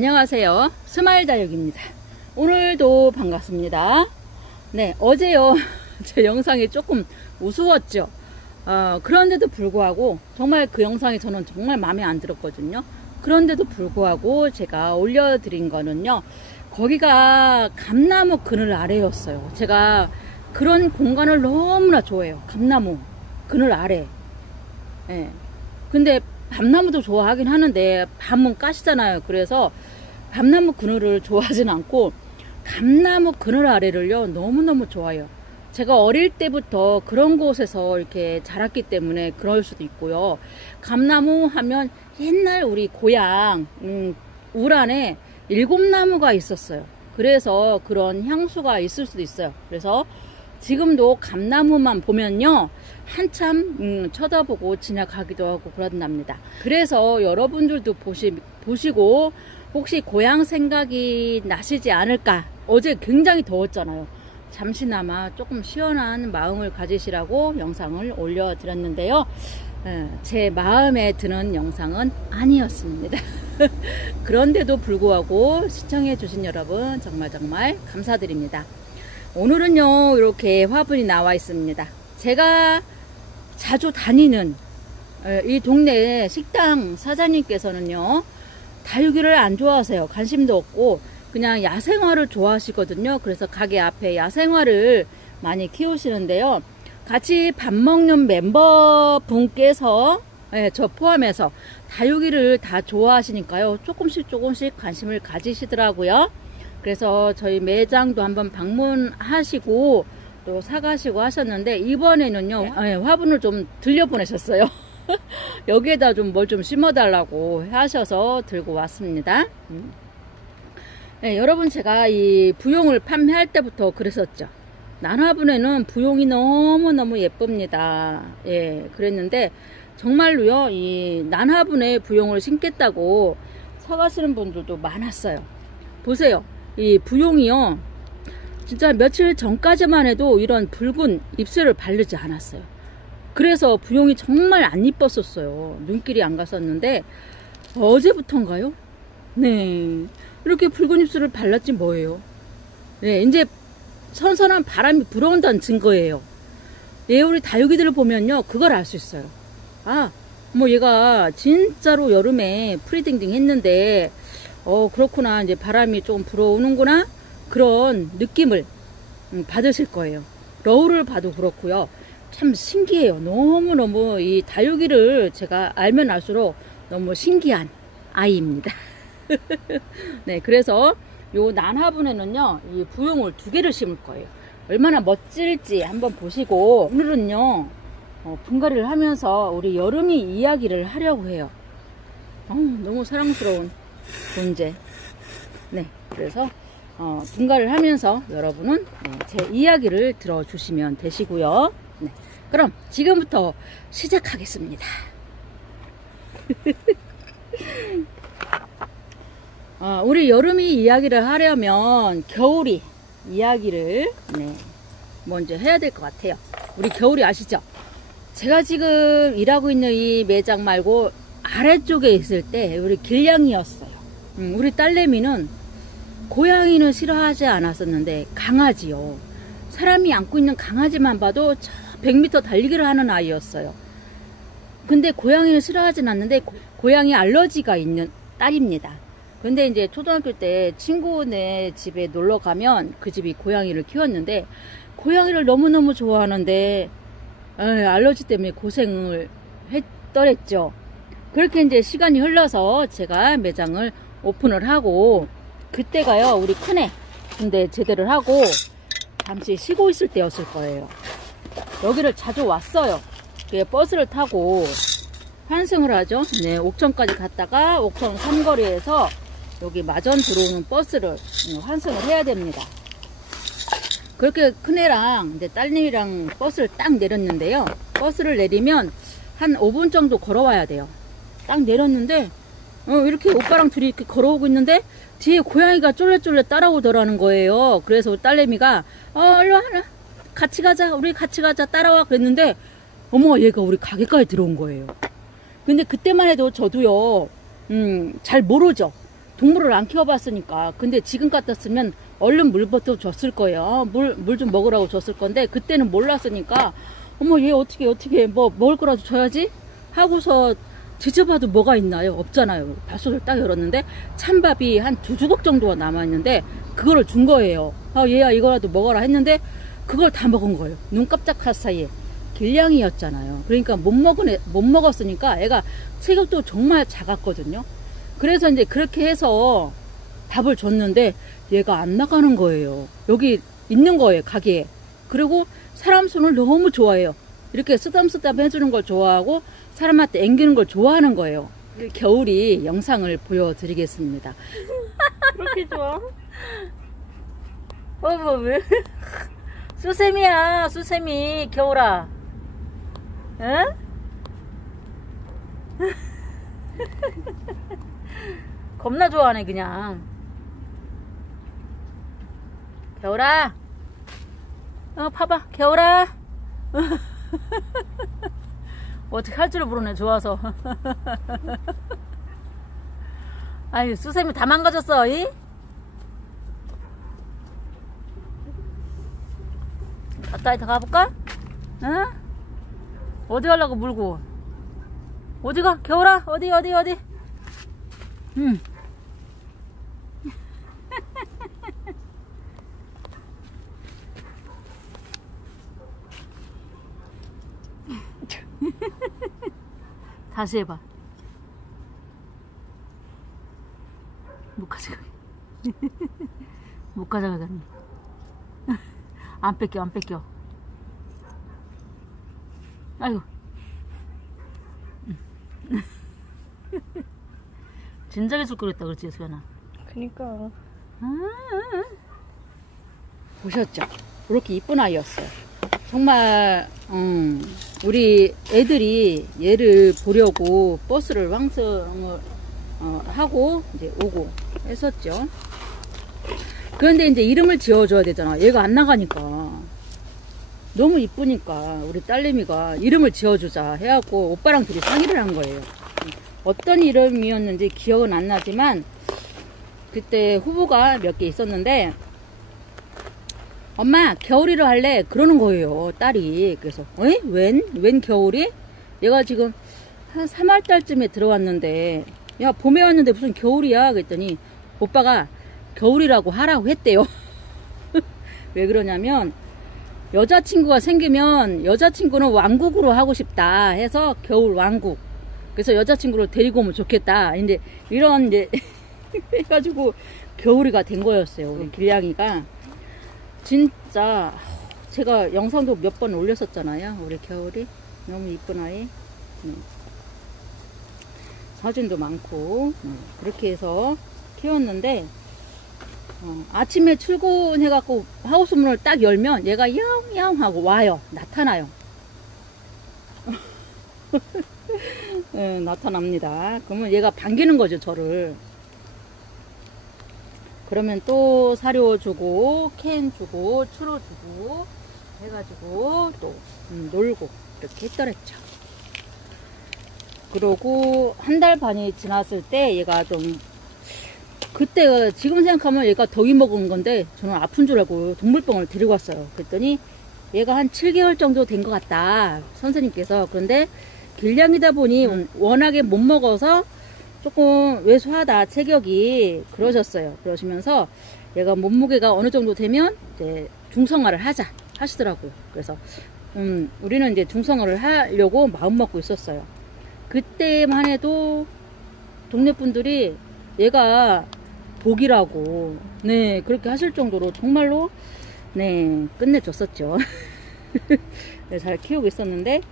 안녕하세요. 스마일 다육입니다. 오늘도 반갑습니다. 네, 어제요 제 영상이 조금 우스웠죠. 그런데도 불구하고 정말 그 영상이 저는 정말 마음에 안 들었거든요. 그런데도 불구하고 제가 올려드린 거는요, 거기가 감나무 그늘 아래였어요. 제가 그런 공간을 너무나 좋아해요. 감나무 그늘 아래. 예. 근데 밤나무도 좋아하긴 하는데 밤은 가시잖아요. 그래서 밤나무 그늘을 좋아하진 않고 감나무 그늘 아래를요 너무너무 좋아요. 제가 어릴 때부터 그런 곳에서 이렇게 자랐기 때문에 그럴 수도 있고요. 감나무 하면 옛날 우리 고향 울 안에 7나무가 있었어요. 그래서 그런 향수가 있을 수도 있어요. 그래서 지금도 감나무만 보면요 한참 쳐다보고 지나가기도 하고 그런답니다. 그래서 여러분들도 보시고 혹시 고향 생각이 나시지 않을까. 어제 굉장히 더웠잖아요. 잠시나마 조금 시원한 마음을 가지시라고 영상을 올려드렸는데요, 제 마음에 드는 영상은 아니었습니다. 그런데도 불구하고 시청해 주신 여러분 정말 감사드립니다. 오늘은요 이렇게 화분이 나와 있습니다. 제가 자주 다니는 이 동네 식당 사장님께서는요 다육이를 안 좋아하세요. 관심도 없고 그냥 야생화를 좋아하시거든요. 그래서 가게 앞에 야생화를 많이 키우시는데요, 같이 밥 먹는 멤버분께서 저 포함해서 다육이를 다 좋아하시니까요 조금씩 관심을 가지시더라고요. 그래서 저희 매장도 한번 방문하시고 또 사가시고 하셨는데, 이번에는요 화분을 좀 들려보내셨어요. 여기에다 좀 뭘 좀 심어달라고 하셔서 들고 왔습니다. 네, 여러분, 제가 이 부용을 판매할 때부터 그랬었죠. 난화분에는 부용이 너무너무 예쁩니다. 예, 그랬는데 정말로요 이 난화분에 부용을 심겠다고 사가시는 분들도 많았어요. 보세요, 이 부용이요 진짜 며칠 전까지만 해도 이런 붉은 잎새를 바르지 않았어요. 그래서 부용이 정말 안 이뻤었어요. 눈길이 안 갔었는데 어제부터인가요? 네, 이렇게 붉은 잎새를 발랐지 뭐예요. 네, 이제 선선한 바람이 불어온다는 증거예요. 예, 우리 다육이들을 보면요 그걸 알 수 있어요. 아, 뭐 얘가 진짜로 여름에 프리딩딩 했는데 그렇구나, 이제 바람이 좀 불어오는구나, 그런 느낌을 받으실 거예요. 러울을 봐도 그렇고요. 참 신기해요. 너무너무 이 다육이를 제가 알면 알수록 너무 신기한 아이입니다. 네, 그래서 요 난화분에는요 이 부용을 2개를 심을 거예요. 얼마나 멋질지 한번 보시고, 오늘은요 분갈이를 하면서 우리 여름이 이야기를 하려고 해요. 너무 사랑스러운 존재. 네, 그래서 분갈이를 하면서 여러분은 제 이야기를 들어주시면 되시고요. 네, 그럼 지금부터 시작하겠습니다. 우리 여름이 이야기를 하려면 겨울이 이야기를 먼저 해야 될 것 같아요. 우리 겨울이 아시죠? 제가 지금 일하고 있는 이 매장 말고 아래쪽에 있을 때 우리 길냥이였어요. 우리 딸내미는 고양이는 싫어하지 않았었는데 강아지요. 사람이 안고 있는 강아지만 봐도 저 100m 달리기를 하는 아이였어요. 근데 고양이는 싫어하진 않는데 고양이 알러지가 있는 딸입니다. 근데 이제 초등학교 때 친구네 집에 놀러 가면 그 집이 고양이를 키웠는데 고양이를 너무너무 좋아하는데 알러지 때문에 고생을 했더랬죠. 그렇게 이제 시간이 흘러서 제가 매장을 오픈을 하고, 그때가요 우리 큰애 근데 제대를 하고 잠시 쉬고 있을 때였을 거예요. 여기를 자주 왔어요. 버스를 타고 환승을 하죠. 네, 옥천까지 갔다가 옥천 삼거리에서 여기 마전 들어오는 버스를 환승을 해야 됩니다. 그렇게 큰애랑 이제 딸님이랑 버스를 딱 내렸는데요, 버스를 내리면 한 5분 정도 걸어와야 돼요. 딱 내렸는데 이렇게 오빠랑 둘이 이렇게 걸어오고 있는데 뒤에 고양이가 쫄래쫄래 따라오더라는 거예요. 그래서 딸내미가 일로와, 같이 가자, 우리 같이 가자, 따라와 그랬는데 어머, 얘가 우리 가게까지 들어온 거예요. 근데 그때만 해도 저도요 잘 모르죠. 동물을 안 키워봤으니까. 근데 지금 같았으면 얼른 물부터 줬을 거예요. 물 좀 먹으라고 줬을 건데 그때는 몰랐으니까 어머 얘 어떻게 뭐 먹을 거라도 줘야지 하고서 뒤져봐도 뭐가 있나요? 없잖아요. 뱃속을 딱 열었는데 찬밥이 한 2주걱 정도가 남아있는데 그거를 준 거예요. 아 얘야 이거라도 먹어라 했는데 그걸 다 먹은 거예요. 눈 깜짝할 사이에. 길냥이였잖아요. 그러니까 못 먹었으니까 애가 체격도 정말 작았거든요. 그래서 이제 그렇게 해서 밥을 줬는데 얘가 안 나가는 거예요. 여기 있는 거예요, 가게에. 그리고 사람 손을 너무 좋아해요. 이렇게 쓰담쓰담 해주는 걸 좋아하고 사람한테 앵기는 걸 좋아하는 거예요. 겨울이 영상을 보여드리겠습니다. 그렇게 좋아? 뭐 왜? 수세미야, 수세미, 겨울아. 응? 겁나 좋아하네 그냥. 겨울아, 봐봐, 겨울아. 어떻게 할 줄을 모르네, 좋아서. 아유, 수세미 다 망가졌어, 이? 가까이 더 가볼까? 응? 어디 가려고 물고? 어디 가? 겨울아? 어디? 응. 다시 해봐. 못 가져가게. 못 가져가다니. 안 뺏겨. 아이고. 진작에 줄 거랬다 그렇지, 수연아? 그니까. 보셨죠? 그렇게 이쁜 아이였어요. 정말 우리 애들이 얘를 보려고 버스를 왕성을 하고 이제 오고 했었죠. 그런데 이제 이름을 지어줘야 되잖아. 얘가 안 나가니까. 너무 이쁘니까 우리 딸내미가 이름을 지어주자 해갖고 오빠랑 둘이 상의를 한 거예요. 어떤 이름이었는지 기억은 안 나지만 그때 후보가 몇 개 있었는데 엄마 겨울이로 할래? 그러는 거예요, 딸이. 그래서 웬 겨울이? 얘가 지금 한 3월달쯤에 들어왔는데 야 봄에 왔는데 무슨 겨울이야? 그랬더니 오빠가 겨울이라고 하라고 했대요. 왜 그러냐면 여자친구가 생기면 여자친구는 왕국으로 하고 싶다 해서 겨울 왕국. 그래서 여자친구를 데리고 오면 좋겠다. 이제 이런 이제 해가지고 겨울이가 된 거였어요. 우리 길냥이가. 진짜 제가 영상도 몇 번 올렸었잖아요. 우리 겨울이 너무 이쁜 아이. 사진도 많고 그렇게 해서 키웠는데 아침에 출근해갖고 하우스 문을 딱 열면 얘가 야옹야옹 하고 와요. 나타나요. 네, 나타납니다. 그러면 얘가 반기는 거죠, 저를. 그러면 또 사료 주고 캔 주고 추루 주고 해가지고 또 놀고 이렇게 했더랬죠. 그러고 한 달 반이 지났을 때 얘가 좀 그때 지금 생각하면 얘가 더위 먹은 건데 저는 아픈 줄 알고 동물병원을 데리고 왔어요. 그랬더니 얘가 한 7개월 정도 된 것 같다, 선생님께서. 그런데 길냥이다 보니 워낙에 못 먹어서 조금 왜소하다, 체격이, 그러셨어요. 그러시면서 얘가 몸무게가 어느 정도 되면 이제 중성화를 하자 하시더라고요. 그래서 우리는 이제 중성화를 하려고 마음 먹고 있었어요. 그때만 해도 동네 분들이 얘가 복이라고 네 그렇게 하실 정도로 정말로 네 끝내줬었죠. 네, 잘 키우고 있었는데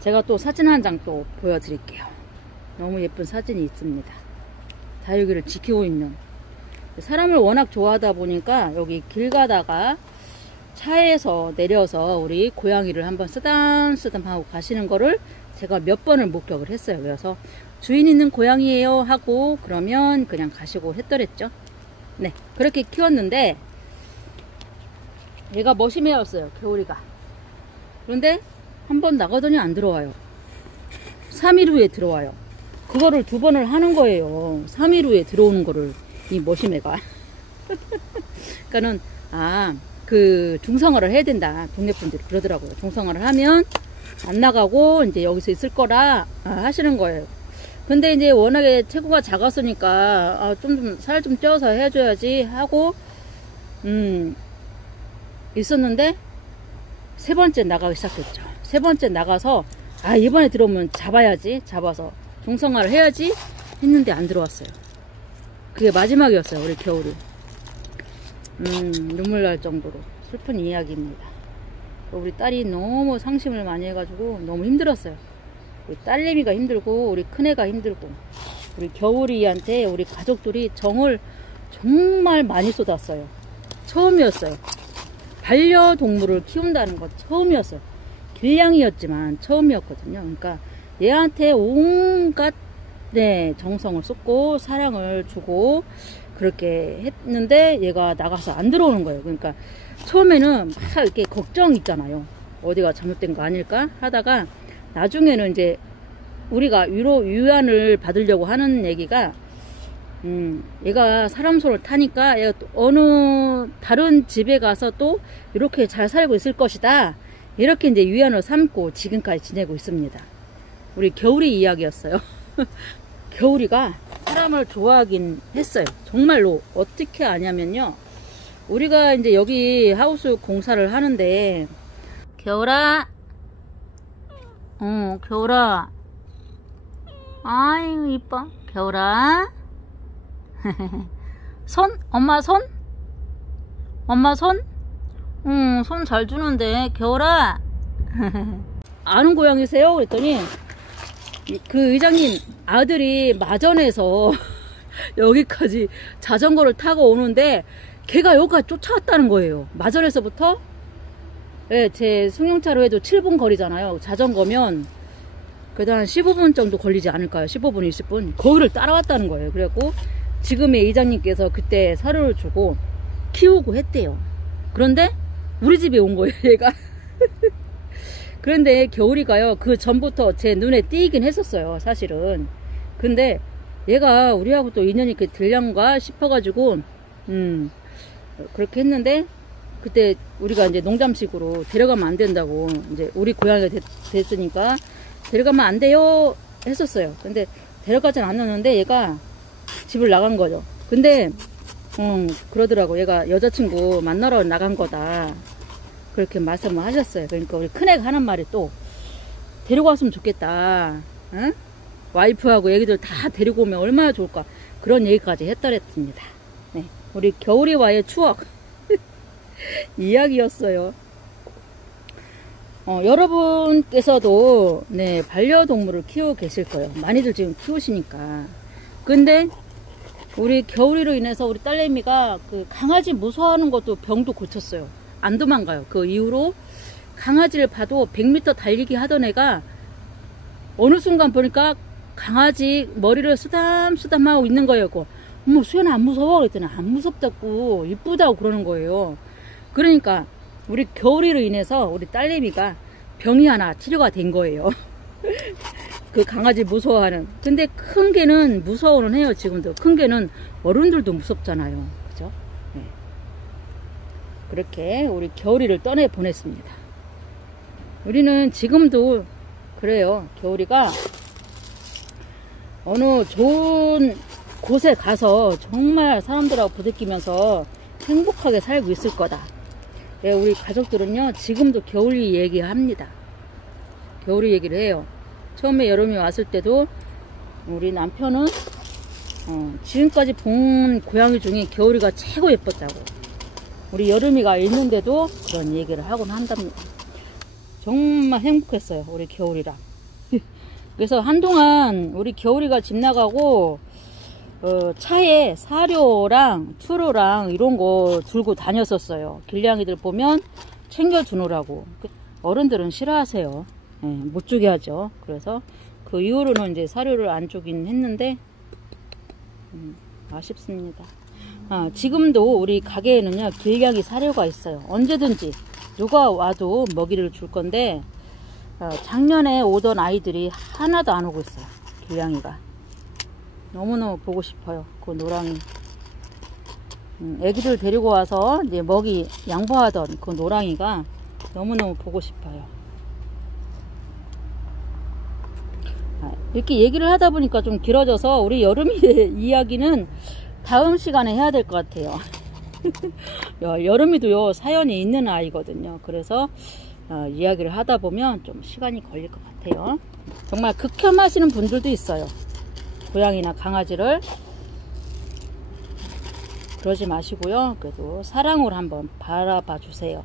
제가 또 사진 한 장 또 보여드릴게요. 너무 예쁜 사진이 있습니다. 다육이를 지키고 있는. 사람을 워낙 좋아하다 보니까 여기 길 가다가 차에서 내려서 우리 고양이를 한번 쓰담쓰담 하고 가시는 거를 제가 몇 번을 목격을 했어요. 그래서 주인 있는 고양이에요 하고 그러면 그냥 가시고 했더랬죠. 네, 그렇게 키웠는데 얘가 머시매였어요, 겨울이가. 그런데 한번 나가더니 안 들어와요. 3일 후에 들어와요. 그거를 2번을 하는 거예요. 3일 후에 들어오는 거를, 이 머시매가. 그러니까는, 그 중성화를 해야 된다. 동네 분들이 그러더라고요. 중성화를 하면 안 나가고 이제 여기서 있을 거라 하시는 거예요. 근데 이제 워낙에 체구가 작았으니까 좀 살 좀 쪄서 해줘야지 하고 있었는데 3번째 나가기 시작했죠. 3번째 나가서 이번에 들어오면 잡아야지, 잡아서 중성화를 해야지 했는데 안 들어왔어요. 그게 마지막이었어요. 우리 겨울이. 눈물 날 정도로 슬픈 이야기입니다. 우리 딸이 너무 상심을 많이 해가지고 너무 힘들었어요. 우리 딸내미가 힘들고 우리 큰애가 힘들고 우리 겨울이한테 우리 가족들이 정을 정말 많이 쏟았어요. 처음이었어요. 반려동물을 키운다는 건 처음이었어요. 길냥이였지만 처음이었거든요. 그러니까 얘한테 온갖 정성을 쏟고 사랑을 주고 그렇게 했는데 얘가 나가서 안 들어오는 거예요. 그러니까 처음에는 막 이렇게 걱정 있잖아요. 어디가 잘못된 거 아닐까 하다가 나중에는 이제 우리가 위안을 받으려고 하는 얘기가 얘가 사람 손을 타니까 얘가 또 어느 다른 집에 가서 또 이렇게 잘 살고 있을 것이다. 이렇게 이제 위안을 삼고 지금까지 지내고 있습니다. 우리 겨울이 이야기였어요. 겨울이가 사람을 좋아하긴 했어요. 정말로. 어떻게 아냐면요. 우리가 이제 여기 하우스 공사를 하는데 겨울아, 겨울아, 아이고 이뻐. 겨울아. 손? 엄마 손? 엄마 손? 손 잘 주는데 겨울아. 아는 고양이세요? 그랬더니 그 의장님 아들이 마전에서 여기까지 자전거를 타고 오는데 걔가 여기까지 쫓아왔다는 거예요. 마전에서부터. 네, 제 승용차로 해도 7분 거리잖아요. 자전거면 그래도 한 15분 정도 걸리지 않을까요? 15분, 20분. 거기를 따라왔다는 거예요. 그래갖고 지금의 이장님께서 그때 사료를 주고 키우고 했대요. 그런데 우리 집에 온 거예요, 얘가. 그런데 겨울이가요, 그 전부터 제 눈에 띄긴 했었어요, 사실은. 근데 얘가 우리하고 또 인연이 들량가 싶어가지고 그렇게 했는데 그때 우리가 이제 농담식으로 데려가면 안 된다고, 이제 우리 고양이가 됐으니까 데려가면 안 돼요 했었어요. 근데 데려가진 않았는데 얘가 집을 나간 거죠. 근데 그러더라고. 얘가 여자친구 만나러 나간 거다, 그렇게 말씀을 하셨어요. 그러니까 우리 큰애가 하는 말이 또 데리고 왔으면 좋겠다. 응? 와이프하고 애기들 다 데리고 오면 얼마나 좋을까, 그런 얘기까지 했더랬습니다. 네, 우리 겨울이와의 추억 이야기였어요. 여러분께서도 반려동물을 키우고 계실 거예요. 많이들 지금 키우시니까. 근데 우리 겨울이로 인해서 우리 딸내미가 그 강아지 무서워하는 것도 병도 고쳤어요. 안 도망가요. 그 이후로 강아지를 봐도 100m 달리기 하던 애가 어느 순간 보니까 강아지 머리를 쓰담쓰담 하고 있는 거예요. 어머, 수연아 안 무서워? 그랬더니 안 무섭다고, 이쁘다고 그러는 거예요. 그러니까 우리 겨울이로 인해서 우리 딸내미가 병이 하나 치료가 된 거예요. 그 강아지 무서워하는. 근데 큰 개는 무서워는 해요. 지금도 큰 개는 어른들도 무섭잖아요. 그죠? 네. 그렇게 우리 겨울이를 떠내 보냈습니다. 우리는 지금도 그래요. 겨울이가 어느 좋은 곳에 가서 정말 사람들하고 부대끼면서 행복하게 살고 있을 거다. 네, 우리 가족들은요 지금도 겨울이 얘기합니다. 겨울이 얘기를 해요. 처음에 여름이 왔을 때도 우리 남편은 지금까지 본 고양이 중에 겨울이가 최고 예뻤다고. 우리 여름이가 있는데도 그런 얘기를 하곤 한답니다. 정말 행복했어요, 우리 겨울이랑. 그래서 한동안 우리 겨울이가 집 나가고 차에 사료랑 추루랑 이런 거 들고 다녔었어요. 길냥이들 보면 챙겨주느라고. 어른들은 싫어하세요. 네, 못 주게 하죠. 그래서 그 이후로는 이제 사료를 안 주긴 했는데 아쉽습니다. 지금도 우리 가게에는요 길냥이 사료가 있어요. 언제든지 누가 와도 먹이를 줄 건데 작년에 오던 아이들이 하나도 안 오고 있어요. 길냥이가. 너무너무 보고 싶어요. 그 노랑이. 애기들 데리고 와서 이제 먹이 양보하던 그 노랑이가 너무너무 보고 싶어요. 이렇게 얘기를 하다 보니까 좀 길어져서 우리 여름이의 이야기는 다음 시간에 해야 될 것 같아요. 여름이도요 사연이 있는 아이거든요. 그래서 이야기를 하다 보면 좀 시간이 걸릴 것 같아요. 정말 극혐하시는 분들도 있어요. 고양이나 강아지를. 그러지 마시고요. 그래도 사랑으로 한번 바라봐 주세요.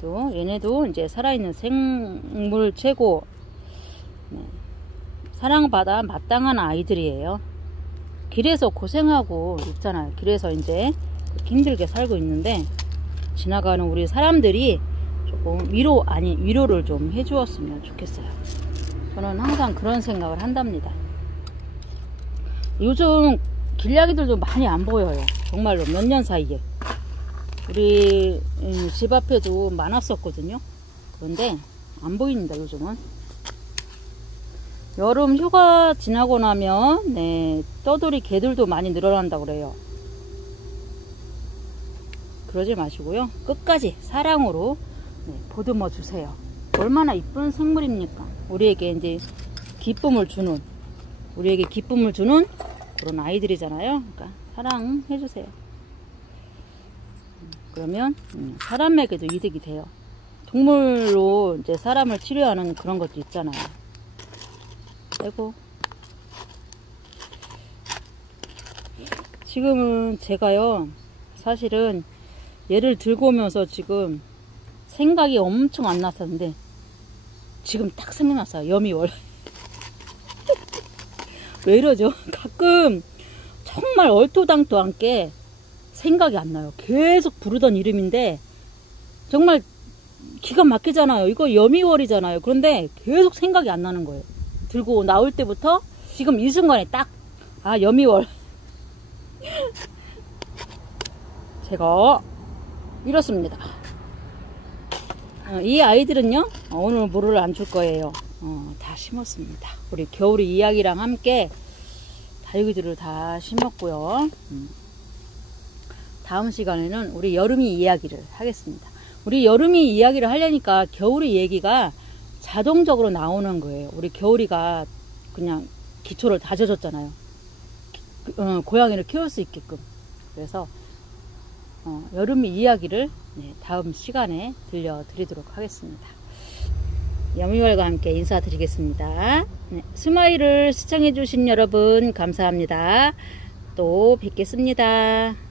또 얘네도 이제 살아있는 생물 최고, 네, 사랑받아 마땅한 아이들이에요. 길에서 고생하고 있잖아요. 길에서 이제 힘들게 살고 있는데 지나가는 우리 사람들이 조금 위로를 좀 해주었으면 좋겠어요. 저는 항상 그런 생각을 한답니다. 요즘 길냥이들도 많이 안 보여요. 정말로 몇 년 사이에. 우리 집 앞에도 많았었거든요. 그런데 안 보입니다, 요즘은. 여름 휴가 지나고 나면 네, 떠돌이 개들도 많이 늘어난다고 그래요. 그러지 마시고요. 끝까지 사랑으로 보듬어 주세요. 얼마나 이쁜 생물입니까? 우리에게 이제 기쁨을 주는 그런 아이들이잖아요. 그러니까 사랑해 주세요. 그러면 사람에게도 이득이 돼요. 동물로 이제 사람을 치료하는 그런 것도 있잖아요. 아이고. 지금은 제가요, 사실은 얘를 들고 오면서 지금 생각이 엄청 안 났었는데 지금 딱 생각났어요. 여미월. 왜 이러죠? 가끔 정말 얼토당토 않게 생각이 안 나요. 계속 부르던 이름인데 정말 기가 막히잖아요. 이거 여미월이잖아요. 그런데 계속 생각이 안 나는 거예요. 들고 나올 때부터 지금 이 순간에 딱 여미월. 제가 이렇습니다. 이 아이들은요 오늘 물을 안 줄 거예요. 다 심었습니다. 우리 겨울이 이야기랑 함께 다육이들을 다 심었고요. 다음 시간에는 우리 여름이 이야기를 하겠습니다. 우리 여름이 이야기를 하려니까 겨울이 얘기가 자동적으로 나오는 거예요. 우리 겨울이가 그냥 기초를 다져줬잖아요. 고양이를 키울 수 있게끔. 그래서 여름이 이야기를 다음 시간에 들려드리도록 하겠습니다. 여미월과 함께 인사드리겠습니다. 스마일을 시청해주신 여러분 감사합니다. 또 뵙겠습니다.